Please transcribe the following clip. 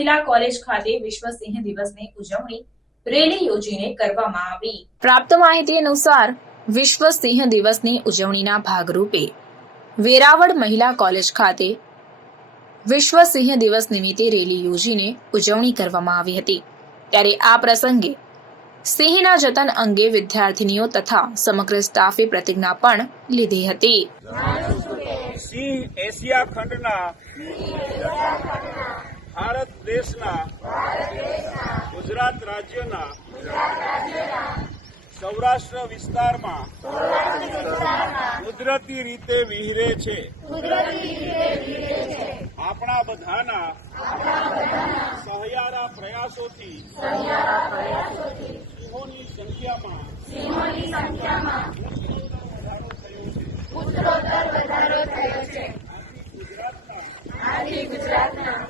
મહિલા કોલેજ ખાતે વિશ્વ સિંહ દિવસની ઉજવણી રેલી યોજીને કરવામાં આવી. પ્રાપ્ત માહિતી અનુસાર વિશ્વ સિંહ દિવસની ઉજવણીના ભાગરૂપે વેરાવળ મહિલા કોલેજ ખાતે વિશ્વ સિંહ દિવસ નિમિત્તે રેલી યોજીને ઉજવણી કરવામાં આવી હતી. ત્યારે આ પ્રસંગે સિંહના જતન અંગે વિદ્યાર્થીનીઓ તથા સમગ્ર સ્ટાફે પ્રતિજ્ઞા પણ લીધી હતી. સિંહ એશિયા ખંડના ભારત દેશના ગુજરાત રાજ્યના સૌરાષ્ટ્ર વિસ્તારમાં કુદરતી રીતે વિહરે છે. આપણા બધાના સહિયારા પ્રયાસોથી સિંહોની સંખ્યામાં ઉત્તરોત્તર વધારો થયો છે. ગુજરાતના